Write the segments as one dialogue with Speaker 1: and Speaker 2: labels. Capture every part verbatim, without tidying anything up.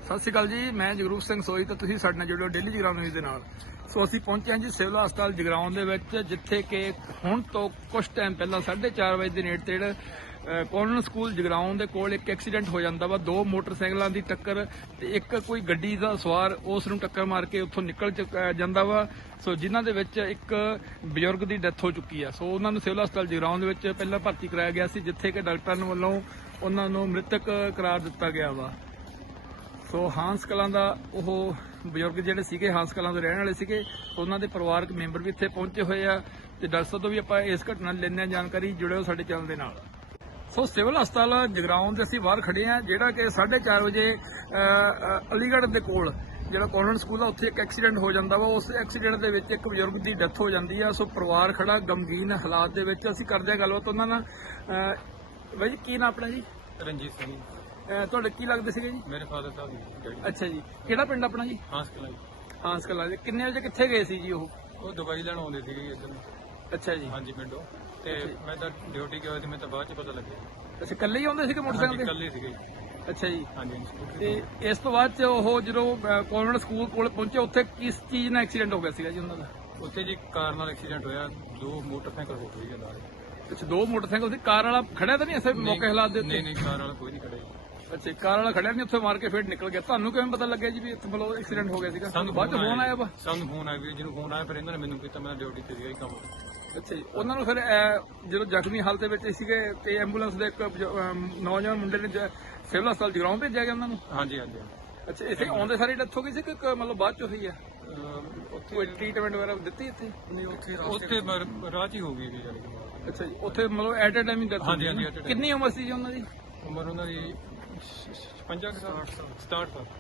Speaker 1: ਸਤਿ ਸ਼੍ਰੀ ਅਕਾਲ ਜੀ, ਮੈਂ ਜਗਰੂਪ ਸਿੰਘ ਸੋਈ ਤੇ ਤੁਸੀਂ ਸਾਡੇ ਨਾਲ ਜੁੜੋ ਡੇਲੀ ਜਗਰਾਉਂ ਨਿਊਜ਼ ਦੇ ਨਾਲ। ਸੋ ਅਸੀਂ ਪਹੁੰਚੇ ਹਾਂ ਜੀ ਸਿਵਲ ਹਸਪਤਾਲ ਜਗਰਾਉਂ ਦੇ ਵਿੱਚ, ਜਿੱਥੇ ਕਿ ਹੁਣ ਤੋਂ ਕੁਝ ਟਾਈਮ ਪਹਿਲਾਂ ਸਾਢੇ ਚਾਰ ਵਜੇ ਦੇ ਨੇੜੇ ਤੇੜ ਕਾਨਵੈਂਟ ਸਕੂਲ ਜਗਰਾਉਂ ਦੇ ਕੋਲ ਇੱਕ ਐਕਸੀਡੈਂਟ ਹੋ ਜਾਂਦਾ ਵਾ। ਦੋ ਮੋਟਰਸਾਈਕਲਾਂ ਦੀ ਟੱਕਰ ਤੇ ਇੱਕ ਕੋਈ ਗੱਡੀ ਦਾ ਸਵਾਰ ਉਸ ਨੂੰ ਟੱਕਰ ਮਾਰ ਕੇ ਉੱਥੋਂ ਨਿਕਲ ਜਾਂਦਾ ਵਾ। ਸੋ ਜਿਨ੍ਹਾਂ ਦੇ ਵਿੱਚ ਇੱਕ ਬਜ਼ੁਰਗ ਦੀ ਡੈਥ ਹੋ ਚੁੱਕੀ ਆ। ਸੋ ਉਹਨਾਂ ਨੂੰ ਸਿਵਲ ਹਸਪਤਾਲ ਜਗਰਾਉਂ ਦੇ ਵਿੱਚ ਪਹਿਲਾਂ ਭਰਤੀ ਕਰਾਇਆ ਗਿਆ ਸੀ, ਜਿੱਥੇ ਕਿ ਡਾਕਟਰਾਂ ਵੱਲੋਂ ਉਹਨਾਂ ਨੂੰ ਮ੍ਰਿਤਕ ਕਰਾਰ ਦਿੱਤਾ ਗਿਆ ਵਾ। ਸੋ ਹਾਂਸ ਕਲਾਂ ਦਾ ਉਹ ਬਜ਼ੁਰਗ ਜਿਹੜੇ ਸੀਗੇ ਹਾਂਸ ਕਲਾਂ ਦੇ ਰਹਿਣ ਵਾਲੇ ਸੀਗੇ, ਉਹਨਾਂ ਦੇ ਪਰਿਵਾਰਕ ਮੈਂਬਰ ਵੀ ਇੱਥੇ ਪਹੁੰਚੇ ਹੋਏ ਆ ਤੇ ਡਾਕਟਰ ਸਾਹਿਬ ਤੋਂ ਵੀ ਆਪਾਂ ਇਸ ਘਟਨਾ ਨੂੰ ਲੈਂਦੇ ਹਾਂ ਜਾਣਕਾਰੀ। ਜੁੜਿਓ ਸਾਡੇ ਚੈਨਲ ਦੇ ਨਾਲ। ਸੋ ਸਿਵਲ ਹਸਪਤਾਲ ਜਗਰਾਉਂ ਦੇ ਅਸੀਂ ਬਾਹਰ ਖੜੇ ਆ, ਜਿਹੜਾ ਕਿ ਸਾਢੇ ਚਾਰ ਵਜੇ ਅਲੀਗੜ੍ਹ ਦੇ ਕੋਲ ਜਿਹੜਾ ਕਾਨਵੈਂਟ ਸਕੂਲ ਆ, ਉੱਥੇ ਇੱਕ ਐਕਸੀਡੈਂਟ ਹੋ ਜਾਂਦਾ ਵਾ। ਉਸ ਐਕਸੀਡੈਂਟ ਦੇ ਵਿੱਚ ਇੱਕ ਬਜ਼ੁਰਗ ਦੀ ਡੈਥ ਹੋ ਜਾਂਦੀ ਆ। ਸੋ ਪਰਿਵਾਰ ਖੜਾ ਗਮਗੀਨ ਹਾਲਾਤ ਦੇ ਵਿੱਚ। ਅਸੀਂ ਕਰਦੇ ਹਾਂ ਗੱਲਬਾਤ ਉਹਨਾਂ ਨਾਲ। ਬਾਈ ਜੀ, ਕੀ ਨਾਮ ਆਪਣਾ ਜੀ?
Speaker 2: ਰਣਜੀਤ ਸਿੰਘ।
Speaker 1: ਤੁਹਾਡੇ ਕੀ ਲੱਗਦੇ ਸੀਗੇ ਜੀ?
Speaker 2: ਮੇਰੇ ਫਾਦਰ ਸਾਹਿਬ।
Speaker 1: ਅੱਛਾ ਜੀ, ਕਿਹੜਾ ਪਿੰਡ ਆਪਣਾ ਜੀ?
Speaker 2: ਹਾਂਸ ਕਲਾਂ।
Speaker 1: ਹਾਂਸ ਕਲਾਂ ਦੇ ਕਿੰਨੇ ਵਜੇ ਕਿੱਥੇ ਗਏ ਸੀ ਜੀ? ਉਹ
Speaker 2: ਉਹ ਦਵਾਈ ਲੈਣ ਆਉਂਦੇ ਸੀਗੇ ਜੀ ਇੱਧਰ।
Speaker 1: ਅੱਛਾ ਜੀ।
Speaker 2: ਹਾਂਜੀ, ਪਿੰਡੋਂ। ਤੇ ਮੈਂ ਤਾਂ ਡਿਊਟੀ ਗਿਆ ਹੋਇਆ ਸੀ, ਮੈਂ ਤਾਂ ਬਾਅਦ ਚ ਪਤਾ ਲੱਗਿਆ।
Speaker 1: ਅੱਛਾ, ਇਕੱਲੇ ਹੀ ਆਉਂਦੇ ਸੀਗੇ ਮੋਟਰਸਾਈਕਲ ਤੇ?
Speaker 2: ਇਕੱਲੇ ਸੀਗੇ।
Speaker 1: ਅੱਛਾ ਜੀ।
Speaker 2: ਹਾਂਜੀ।
Speaker 1: ਤੇ ਇਸ ਤੋਂ ਬਾਅਦ ਚ ਉਹ ਜਦੋਂ ਕਾਨਵੈਂਟ ਸਕੂਲ ਕੋਲ ਪਹੁੰਚੇ, ਉੱਥੇ ਕਿਸ ਚੀਜ਼ ਨਾਲ ਐਕਸੀਡੈਂਟ ਹੋ ਗਿਆ ਸੀਗਾ ਜੀ ਉਹਨਾਂ ਦਾ?
Speaker 2: ਉੱਥੇ ਜੀ ਕਾਰ ਨਾਲ ਐਕਸੀਡੈਂਟ ਹੋਇਆ, ਦੋ ਮੋਟਰਸਾਈਕਲ ਹੋ ਗਏ ਨਾਲ।
Speaker 1: ਅੱਛਾ, ਦੋ ਮੋਟਰਸਾਈਕਲ ਸੀ। ਕਾਰ ਵਾਲਾ ਖੜਿਆ ਤਾਂ ਨਹੀਂ ਐਸੇ ਮੌਕੇ ਹਾਲਾਤ ਦੇ ਉੱਤੇ?
Speaker 2: ਨਹੀਂ ਨਹੀਂ, ਕਾਰ ਵਾਲਾ ਕੋਈ ਨਹੀਂ ਖੜਿਆ।
Speaker 1: ਅੱਛਾ, ਕਾਰ ਵਾਲਾ ਖੜਿਆ ਨਹੀਂ, ਉੱਥੇ ਮਾਰ ਕੇ ਫੇਰ ਨਿਕਲ ਗਿਆ। ਤੁਹਾਨੂੰ ਕਿਵੇਂ ਪਤਾ ਲੱਗਿਆ ਜੀ ਵੀ ਇੱਥੇ ਮਤਲਬ ਐਕਸੀਡੈਂਟ ਹੋ ਗਿਆ ਸੀਗਾ? ਸਾਨੂੰ ਬਾਅਦ ਚ ਫੋਨ ਆਇਆ ਵਾ?
Speaker 2: ਸਾਨੂੰ ਫੋਨ ਆਇਆ ਵੀ ਜਿਹਨੂੰ ਫੋਨ ਆਇਆ, ਫਿਰ ਇਹਨਾਂ ਨੇ ਮੈਨੂੰ ਕੀਤਾ, ਮੈਂ ਡਿਊਟੀ ਤੇ ਸੀਗਾ ਹੀ ਕੰਮ।
Speaker 1: ਅੱਛਾ ਜੀ। ਉਹਨਾਂ ਨੂੰ ਫਿਰ ਜਦੋਂ ਜ਼ਖਮੀ ਹਾਲਤ ਦੇ ਵਿੱਚ ਸੀਗੇ ਤੇ ਐਂਬੂਲੈਂਸ ਦੇ ਇੱਕ ਨੌਜਵਾਨ ਮੁੰਡੇ ਨੇ ਸਿਵਲ ਹਸਪਤਾਲ ਜਗਰਾਉਂ ਭੇਜਿਆ ਗਿਆ ਉਹਨਾਂ ਨੂੰ?
Speaker 2: ਹਾਂਜੀ ਹਾਂਜੀ।
Speaker 1: ਅੱਛਾ, ਇੱਥੇ ਆਉਂਦੇ ਸਾਰੀ ਡੈਥ ਹੋ ਗਈ ਸੀ ਕਿ ਮਤਲਬ ਬਾਅਦ ਚ ਹੋਈ ਆ? ਕੋਈ ਟ੍ਰੀਟਮੈਂਟ ਵਗੈਰਾ ਦਿੱਤੀ ਇੱਥੇ?
Speaker 2: ਨਹੀਂ, ਉੱਥੇ ਉੱਥੇ ਰਾਹ ਚ ਹੀ ਹੋ ਗਈ ਜੀ।
Speaker 1: ਅੱਛਾ ਜੀ, ਉੱਥੇ ਮਤਲਬ ਐਟ ਅ ਟਾਈਮ ਹੀ ਡੈਥ?
Speaker 2: ਹਾਂਜੀ ਹਾਂਜੀ।
Speaker 1: ਕਿੰਨੀ ਉਮਰ ਸੀ ਜੀ ਉਹਨਾਂ ਦੀ?
Speaker 2: ਉਮਰ ਉਹਨਾਂ ਦੀ ਪੰਜਾਹ ਸਾਲ। ਸਤਾਹਠ ਸਾਲ।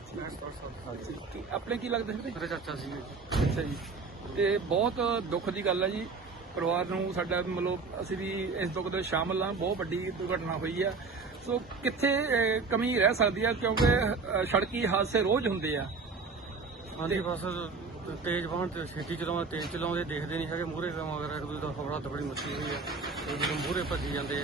Speaker 1: ਆਪਣੇ ਕੀ ਲੱਗਦਾ ਸੀ?
Speaker 2: ਮੇਰੇ ਚਾਚਾ ਸੀ।
Speaker 1: ਅੱਛਾ ਜੀ। ਤੇ ਬਹੁਤ ਦੁੱਖ ਦੀ ਗੱਲ ਹੈ ਜੀ, ਪਰਿਵਾਰ ਨੂੰ ਸਾਡਾ ਮਤਲਬ ਅਸੀਂ ਵੀ ਇਸ ਦੁੱਖ ਦੇ ਸ਼ਾਮਲ ਹਾਂ। ਬਹੁਤ ਵੱਡੀ ਦੁਰਘਟਨਾ ਹੋਈ ਆ। ਸੋ ਕਿੱਥੇ ਕਮੀ ਰਹਿ ਸਕਦੀ ਆ, ਕਿਉਂਕਿ ਸੜਕੀ ਹਾਦਸੇ ਰੋਜ਼ ਹੁੰਦੇ ਆ।
Speaker 2: ਹਾਂਜੀ, ਬਸ ਤੇਜ਼ ਵਾਹਨ ਤੇ ਛੇਤੀ ਚਲਾਉਂਦੇ, ਤੇਜ਼ ਚਲਾਉਂਦੇ, ਦੇਖਦੇ ਨਹੀਂ ਹੈਗੇ ਮੂਹਰੇ ਵਗੈਰਾ। ਇੱਕ ਦੂਜੇ ਦਾ ਹਫੜਾ ਦਫੜੀ ਮੱਚੀ ਹੋਈ ਹੈ, ਤੇ ਜਦੋਂ ਮੂਹਰੇ ਭੱਜੀ ਜਾਂਦੇ ਆ।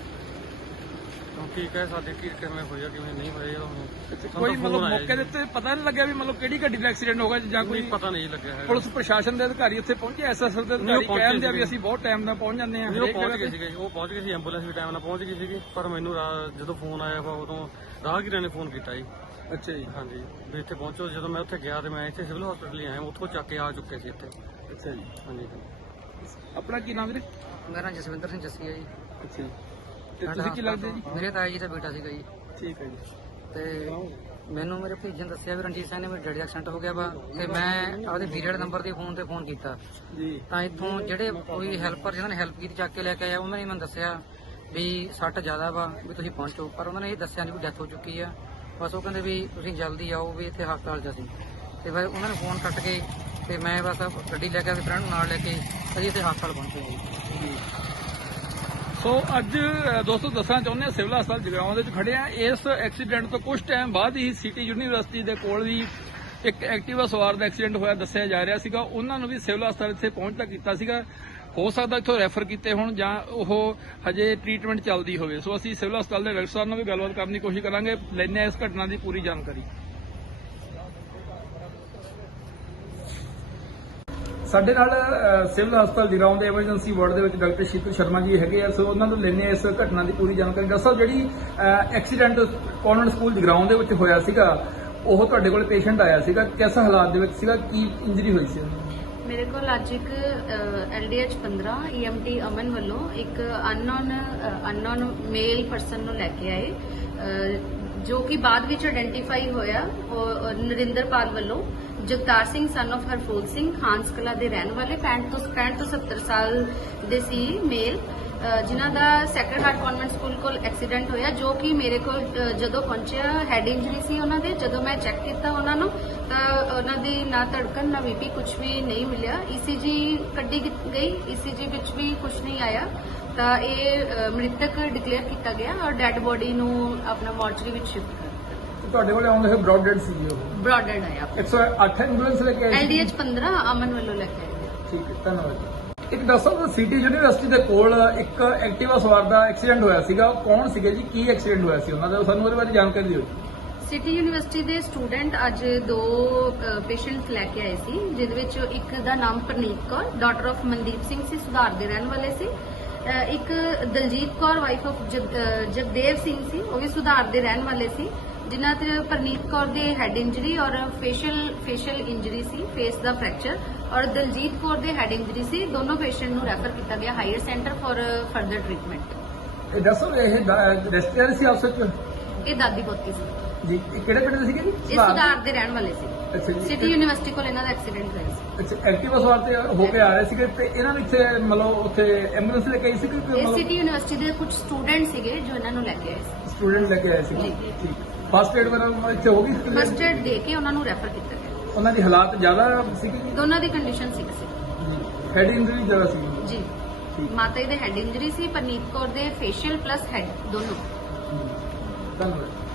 Speaker 2: ਕੀ ਕਹਿ ਸਕਦੇ ਕੀ ਕਿਵੇਂ ਹੋਇਆ ਕਿਵੇਂ ਨਹੀਂ ਹੋਇਆ।
Speaker 1: ਕੋਈ ਮਤਲਬ ਮੌਕੇ ਦੇ ਉੱਤੇ ਪਤਾ ਨਹੀਂ ਲੱਗਿਆ ਵੀ ਮਤਲਬ ਕਿਹੜੀ ਗੱਡੀ ਦਾ ਐਕਸੀਡੈਂਟ ਹੋ ਗਿਆ ਜਾਂ ਕੋਈ?
Speaker 2: ਪਤਾ ਨਹੀਂ ਲੱਗਿਆ ਹੈ।
Speaker 1: ਪੁਲਿਸ ਪ੍ਰਸ਼ਾਸਨ ਦੇ ਅਧਿਕਾਰੀ ਉੱਥੇ ਪਹੁੰਚੇ? ਐਸਐਸਐਫ ਦੇ ਅਧਿਕਾਰੀ ਕਹਿੰਦੇ ਆ ਵੀ ਅਸੀਂ ਬਹੁਤ ਟਾਈਮ ਨਾਲ ਪਹੁੰਚ ਜਾਂਦੇ ਹਾਂ।
Speaker 2: ਉਹ ਪਹੁੰਚ ਗਏ ਸੀਗੇ, ਉਹ ਪਹੁੰਚ ਗਏ ਸੀ, ਐਂਬੂਲੈਂਸ ਵੀ ਟਾਈਮ ਨਾਲ ਪਹੁੰਚ ਗਈ ਸੀਗੀ। ਪਰ ਮੈਨੂੰ ਜਦੋਂ ਫੋਨ ਆਇਆ ਵਾ, ਉਦੋਂ ਰਾਹਗੀਰਾਂ ਨੇ ਫੋਨ ਕੀਤਾ ਜੀ।
Speaker 1: ਅੱਛਾ ਜੀ।
Speaker 2: ਹਾਂਜੀ, ਵੀ ਇੱਥੇ ਪਹੁੰਚੋ। ਜਦੋਂ ਮੈਂ ਉੱਥੇ ਗਿਆ ਤੇ ਮੈਂ ਇੱਥੇ ਸਿਵਲ ਹਸਪੀਟਲ ਹੀ ਆਇਆ, ਉੱਥੋਂ ਚੱਕ ਕੇ ਆ ਚੁੱਕੇ ਸੀ ਇੱਥੇ।
Speaker 1: ਅੱਛਾ ਜੀ।
Speaker 2: ਹਾਂਜੀ।
Speaker 1: ਆਪਣਾ ਕੀ ਨਾਮ ਵੀਰੇ?
Speaker 3: ਮੇਰਾ ਜਸਵਿੰਦਰ ਸਿੰਘ ਜੱਸੀ ਹੈ ਜੀ।
Speaker 1: ਅੱਛਾ ਜੀ। ਤੇ ਤੁਸੀਂ ਕੀ ਲੱਗਦੇ ਜੀ?
Speaker 3: ਮੇਰੇ ਤਾਇਆ ਜੀ ਦਾ ਬੇਟਾ ਸੀਗਾ ਜੀ।
Speaker 1: ਠੀਕ ਹੈ ਜੀ।
Speaker 3: ਤੇ ਮੈਨੂੰ ਮੇਰੇ ਭਤੀਜੇ ਨੇ ਦੱਸਿਆ ਵੀ ਰਣਜੀਤ ਸਿੰਘ ਨੇ ਮੇਰੇ ਡੈਡੀ ਦਾ ਐਕਸੀਡੈਂਟ ਹੋ ਗਿਆ ਵਾ, ਤੇ ਮੈਂ ਆਪਦੇ ਵੀਰੇਡ ਨੰਬਰ ਦੇ ਫੋਨ ਤੇ ਫੋਨ ਕੀਤਾ
Speaker 1: ਜੀ।
Speaker 3: ਤਾਂ ਇੱਥੋਂ ਜਿਹੜੇ ਕੋਈ ਹੈਲਪਰ ਜਿਹਨਾਂ ਨੇ ਹੈਲਪ ਕੀਤੀ ਚੱਕ ਕੇ ਲੈ ਕੇ ਆਇਆ, ਉਹਨਾਂ ਨੇ ਮੈਨੂੰ ਦੱਸਿਆ ਵੀ ਸੱਟ ਜ਼ਿਆਦਾ ਵਾ, ਵੀ ਤੁਸੀਂ ਪਹੁੰਚੋ। ਪਰ ਉਹਨਾਂ ਨੇ ਇਹ ਦੱਸਿਆ ਨਹੀਂ ਵੀ ਡੈਥ ਹੋ ਚੁੱਕੀ ਆ। ਬਸ ਉਹ ਕਹਿੰਦੇ ਵੀ ਤੁਸੀਂ ਜਲਦੀ ਆਓ, ਵੀ ਇੱਥੇ ਹਸਪਤਾਲ 'ਚ ਅਸੀਂ। ਤੇ ਫਿਰ ਉਹਨਾਂ ਨੇ ਫੋਨ ਕੱਟ ਕੇ ਤੇ ਮੈਂ ਬਸ ਗੱਡੀ ਲੈ ਕੇ ਆਪਣੇ ਫਰੈਂਡ ਨੂੰ ਨਾਲ ਲੈ ਕੇ ਅਸੀਂ ਇੱਥੇ ਹਸਪਤਾਲ ਪਹੁੰਚੇ ਜੀ।
Speaker 1: ਸੋ ਅੱਜ ਦੋਸਤੋ ਦੱਸਣਾ ਚਾਹੁੰਦੇ ਹਾਂ, ਸਿਵਲ ਹਸਪਤਾਲ ਜਗਰਾਉਂ ਦੇ ਵਿੱਚ ਖੜੇ ਆ। ਇਸ ਐਕਸੀਡੈਂਟ ਤੋਂ ਕੁਝ ਟਾਈਮ ਬਾਅਦ ਹੀ ਸਿਟੀ ਯੂਨੀਵਰਸਿਟੀ ਦੇ ਕੋਲ ਵੀ ਇੱਕ ਐਕਟਿਵਾ ਸਵਾਰ ਦਾ ਐਕਸੀਡੈਂਟ ਹੋਇਆ ਦੱਸਿਆ ਜਾ ਰਿਹਾ ਸੀਗਾ। ਉਹਨਾਂ ਨੂੰ ਵੀ ਸਿਵਲ ਹਸਪਤਾਲ ਇੱਥੇ ਪਹੁੰਚਦਾ ਕੀਤਾ ਸੀਗਾ। ਹੋ ਸਕਦਾ ਇੱਥੋਂ ਰੈਫਰ ਕੀਤੇ ਹੋਣ ਜਾਂ ਉਹ ਹਜੇ ਟ੍ਰੀਟਮੈਂਟ ਚੱਲਦੀ ਹੋਵੇ। ਸੋ ਅਸੀਂ ਸਿਵਲ ਹਸਪਤਾਲ ਦੇ ਡਾਕਟਰ ਸਾਹਿਬ ਨਾਲ ਵੀ ਗੱਲਬਾਤ ਕਰਨ ਦੀ ਕੋਸ਼ਿਸ਼ ਕਰਾਂਗੇ, ਲੈਂਦੇ ਹਾਂ ਇਸ ਘਟਨਾ ਦੀ ਪੂਰੀ ਜਾਣਕਾਰੀ। ਸਾਡੇ ਨਾਲ ਸਿਵਲ ਹਸਪਤਾਲ ਜਗਰਾਉਂ ਦੇ ਐਮਰਜੈਂਸੀ ਵਾਰਡ ਦੇ ਵਿੱਚ ਡਾਕਟਰ ਸ਼ੀਤਲ ਸ਼ਰਮਾ ਜੀ ਹੈਗੇ ਆ। ਸੋ ਉਹਨਾਂ ਤੋਂ ਲੈਂਦੇ ਹਾਂ ਇਸ ਘਟਨਾ ਦੀ ਪੂਰੀ ਜਾਣਕਾਰੀ। ਡਾਕਟਰ ਸਾਹਿਬ, ਜਿਹੜੀ ਐਕਸੀਡੈਂਟ ਕਾਨਵੈਂਟ ਸਕੂਲ ਜਗਰਾਉਂ ਦੇ ਵਿੱਚ ਹੋਇਆ ਸੀਗਾ, ਉਹ ਤੁਹਾਡੇ ਕੋਲ ਪੇਸ਼ੈਂਟ ਆਇਆ ਸੀਗਾ, ਕਿਸ ਹਾਲਾਤ ਦੇ ਵਿੱਚ ਸੀਗਾ, ਕੀ ਇੰਜਰੀ ਹੋਈ ਸੀ?
Speaker 4: ਮੇਰੇ ਕੋਲ ਅੱਜ ਇੱਕ ਐਲ ਡੀ ਐਚ ਪੰਦਰਾਂ ਈ ਐਮ ਟੀ ਅਮਨ ਵੱਲੋਂ ਇੱਕ ਅਨਨੋਨ ਅਨਨੋਨ ਮੇਲ ਪਰਸਨ ਨੂੰ ਲੈ ਕੇ ਆਏ, ਜੋ ਕਿ ਬਾਅਦ ਵਿੱਚ ਆਇਡੈਂਟੀਫਾਈ ਹੋਇਆ ਉਹ ਨਰਿੰਦਰਪਾਲ ਵੱਲੋਂ ਜਗਤਾਰ ਸਿੰਘ ਸਨ ਆਫ ਹਰਫੋਲ ਸਿੰਘ, ਹਾਂਸ ਕਲਾਂ ਦੇ ਰਹਿਣ ਵਾਲੇ, ਪੈਂਹਠ ਤੋਂ ਪੈਂਹਠ ਤੋਂ ਸੱਤਰ ਸਾਲ ਦੇ ਸੀ ਮੇਲ, ਜਿਨ੍ਹਾਂ ਦਾ ਸੈਕਰਡ ਹਾਰਟ ਕਾਨਵੈਂਟ ਸਕੂਲ ਕੋਲ ਐਕਸੀਡੈਂਟ ਹੋਇਆ, ਜੋ ਕਿ ਮੇਰੇ ਕੋਲ ਜਦੋਂ ਪਹੁੰਚਿਆ ਹੈਡ ਇੰਜਰੀ ਸੀ ਉਹਨਾਂ ਦੇ। ਜਦੋਂ ਮੈਂ ਚੈੱਕ ਕੀਤਾ ਉਹਨਾਂ ਨੂੰ ਤਾਂ ਉਹਨਾਂ ਦੀ ਨਾ ਧੜਕਣ ਨਾ ਬੀਪੀ ਕੁਝ ਵੀ ਨਹੀਂ ਮਿਲਿਆ। ਈਸੀਜੀ ਕੱਢੀ ਗਈ, ਈਸੀਜੀ ਵਿੱਚ ਵੀ ਕੁਝ ਨਹੀਂ ਆਇਆ, ਤਾਂ ਇਹ ਮ੍ਰਿਤਕ ਡਿਕਲੇਅਰ ਕੀਤਾ ਗਿਆ ਔਰ ਡੈਡ ਬੋਡੀ ਨੂੰ ਆਪਣਾ ਮੋਰਚਰੀ ਵਿੱਚ ਸ਼ਿਫਟ ਕਰ ਦਿੱਤਾ।
Speaker 1: ਤੁਹਾਡੇ ਕੋਲ ਆਉਂਦੇ ਹੋਏ ਬ੍ਰੌਡ ਡੈਡ ਸੀ ਉਹ?
Speaker 4: ਬ੍ਰੌਡ ਡੈਡ ਆਇਆ।
Speaker 1: ਇੱਕ ਸੌ ਅੱਠ ਐਂਬੂਲੈਂਸ ਲੈ ਕੇ ਆਏ?
Speaker 4: ਐਲ ਡੀ ਐਚ ਪੰਦਰਾਂ ਅਮਨ ਵੱਲੋਂ ਲੈ ਕੇ ਆਏ।
Speaker 1: ਠੀਕ ਹੈ, ਧੰਨਵਾਦ। ਇੱਕ ਦੱਸੋ, ਸਿਟੀ ਯੂਨੀਵਰਸਿਟੀ ਦੇ ਕੋਲ ਇੱਕ ਐਕਟਿਵਾ ਸਵਾਰ ਦਾ ਐਕਸੀਡੈਂਟ ਹੋਇਆ ਸੀਗਾ, ਕੌਣ ਸੀਗੇ ਜੀ, ਕੀ ਐਕਸੀਡੈਂਟ ਹੋਇਆ ਸੀ ਉਹਨਾਂ ਦਾ, ਸਾਨੂੰ ਉਹਦੇ ਬਾਰੇ ਜਾਣਕਾਰੀ ਦਿਓ।
Speaker 4: ਸਿਟੀ ਯੂਨੀਵਰਸਿਟੀ ਦੇ ਸਟੂਡੈਂਟ ਅੱਜ ਦੋ ਪੇਸ਼ੈਂਟਸ ਲੈ ਕੇ ਆਏ ਸੀ, ਜਿਹਦੇ ਵਿੱਚ ਇੱਕ ਦਾ ਨਾਮ ਪ੍ਰਨੀਤ ਕੌਰ ਡਾਟਰ ਆਫ ਮਨਦੀਪ ਸਿੰਘ ਸੀ, ਸੁਧਾਰ ਦੇ ਰਹਿਣ ਵਾਲੇ ਸੀ। ਅ, ਇੱਕ ਦਲਜੀਤ ਕੌਰ ਵਾਈਫ ਆਫ ਜਗਦੇਵ ਸਿੰਘ ਸੀ, ਉਹ ਵੀ ਸੁਧਾਰ ਦੇ ਰਹਿਣ ਵਾਲੇ ਸੀ, ਜਿਨ੍ਹਾਂ ਤੇ ਪ੍ਰਨੀਤ ਕੌਰ ਦੇ ਹੈਡ ਇੰਜਰੀ ਔਰ ਫੇਸ਼ੀਅਲ ਫੇਸ਼ੀਅਲ ਇੰਜਰੀ ਸੀ, ਫੇਸ ਦਾ ਫ੍ਰੈਕਚਰ, ਔਰ ਦਲਜੀਤ ਕੌਰ ਦੇ ਹੈਡ ਇੰਜਰੀ ਸੀ। ਦੋਨੋਂ ਪੇਸ਼ੈਂਟ ਨੂੰ ਰੈਫਰ ਕੀਤਾ ਗਿਆ higher centre for further treatment.
Speaker 1: ਇਹ ਦੱਸੋ ਇਹ ਰੈਸਟੋਰੈਂਟ ਸੀ ਆਪਸ ਵਿੱਚ
Speaker 4: ਇਹ ਦਾਦੀ ਪੋਤੀ ਸੀ
Speaker 1: ਜੀ, ਇਹ ਕਿਹੜੇ ਪਿੰਡ ਦੇ ਸੀਗੇ ਜੀ?
Speaker 4: ਇਹ ਸੁਧਾਰ ਦੇ ਰਹਿਣ ਵਾਲੇ ਸੀ।
Speaker 1: ਅੱਛਾ ਜੀ।
Speaker 4: ਸਿਟੀ ਯੂਨੀਵਰਸਿਟੀ ਕੋਲ ਇਹਨਾਂ ਦਾ ਐਕਸੀਡੈਂਟ ਹੋਇਆ ਸੀ।
Speaker 1: ਅੱਛਾ, ਐਕਟਿਵਾ ਸਵਾਰ ਤੇ ਹੋ ਕੇ ਆ ਰਹੇ ਸੀਗੇ ਤੇ ਇਹਨਾਂ ਨੂੰ ਇੱਥੇ ਮਤਲਬ ਉੱਥੇ ਐਂਬੂਲੈਂਸ ਲੈ ਕੇ ਆਈ ਸੀ ਕਿ
Speaker 4: ਇਹ
Speaker 1: ਮਤਲਬ
Speaker 4: ਸਿਟੀ ਯੂਨੀਵਰਸਿਟੀ ਦੇ ਕੁਝ ਸਟੂਡੈਂਟ ਸੀਗੇ ਜੋ ਇਹਨਾਂ ਨੂੰ ਲੈ ਕੇ ਆਏ ਸੀ।
Speaker 1: ਸਟੂਡੈਂਟ ਲੈ ਕੇ ਆਏ ਸੀ?
Speaker 4: ਜੀ।
Speaker 1: ਠੀਕ। ਫਸਟ ਏਡ ਵਗੈਰਾ ਇੱਥੇ ਹੋ ਗਈ ਸੀ?
Speaker 4: ਫਸਟ ਏਡ ਦੇ ਕੇ ਉਹਨਾਂ ਨੂੰ ਰੈਫਰ ਕੀਤਾ ਗਿਆ।
Speaker 1: ਉਹਨਾਂ ਦੀ ਹਾਲਾਤ ਜ਼ਿਆਦਾ ਸੀਗੀ ਜੀ?
Speaker 4: ਦੋਨਾਂ ਦੀ ਕੰਡੀਸ਼ਨ ਠੀਕ ਸੀ।
Speaker 1: ਹੈਡ ਇੰਜਰੀ ਜ਼ਿਆਦਾ ਸੀ
Speaker 4: ਜੀ।
Speaker 1: ਠੀਕ।
Speaker 4: ਮਾਤਾ ਜੀ ਦੇ ਹੈਡ ਇੰਜਰੀ ਸੀ, ਪਰਨੀਤ ਕੌਰ ਦੇ ਫੇਸ਼ੀਅਲ ਪਲੱਸ ਹੈਡ ਦੋਨੋਂ।
Speaker 1: ਧੰਨਵਾਦ।